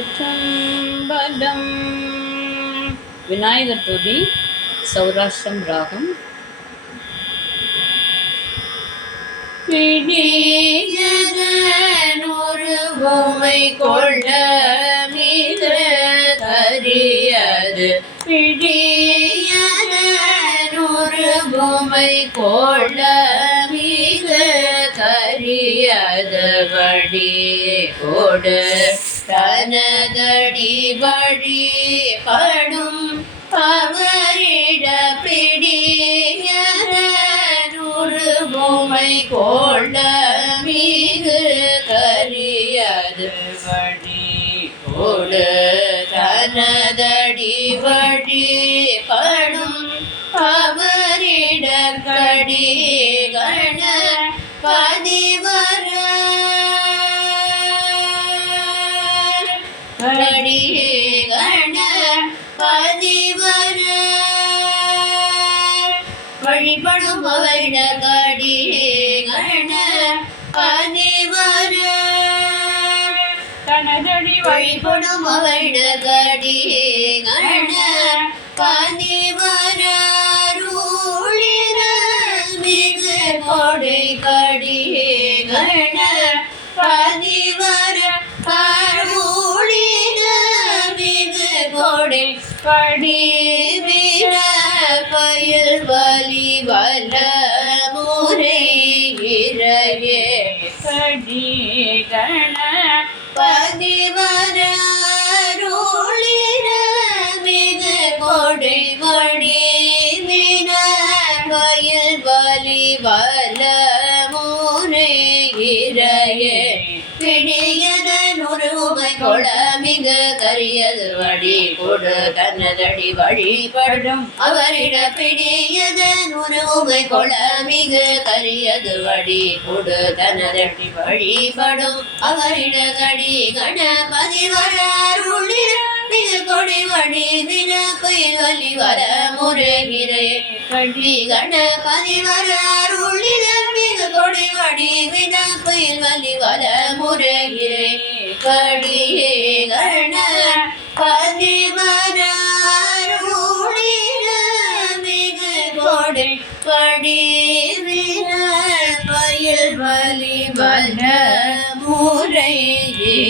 திருச்சிற்றம்பலம். விநாயகர் துதி சௌராஷ்டிரம் ராகம். பிடியதனொரு பொம்மை கொள்ள மிக கரியது. பிடியதனொரு பொம்மை கொள்ள மிக கரியது. வடி கொடு தனதடி வழி படும் அவரிட பிடியதனொரு பொம்மை கொள்ள மிகு கரியது. வழி கொடு தனதடி வழி படும் அவரிட கடி கண பதிவர கடி கண பதிவர வழிபடும் அவரிட கடி கண பதிவர தனதடி வழிபடும் அவரிட கடி கண பதிவர ரூழிர மிகு கொடை கடி கண பதிவர அருளிர மிகு கொடை கடி வீர பயில் வலி வல்ல முறை இறையே கடி கண பதிவர அருளிர மிகு கொடை வடி வீர பயில் வலி வல்ல முறை இறையே பிடியதனொரு பொம்மை கொள்ள மிகு கரியது. வழி கொடு தனதடி வழிபடும் அவரிட பிடியதனொரு பொம்மை கொள்ள மிகு கரியது. வழி கொடு தனதடி வழிபடும் அவரிட கடி கணபதி வர அருளிர மிகு கொடை வடி வினப்பை வலி வர முறைகிறை கடி கணபதி வர அருளிர மிகு கொடை வடி வினப்பை வலி வர முறைகிறை கடி கண பதிவர அருளிர மிகு கொடை கடி வினப்பையில் வலி வர முறைகிறையே.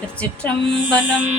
திருச்சிற்றம்பலம்.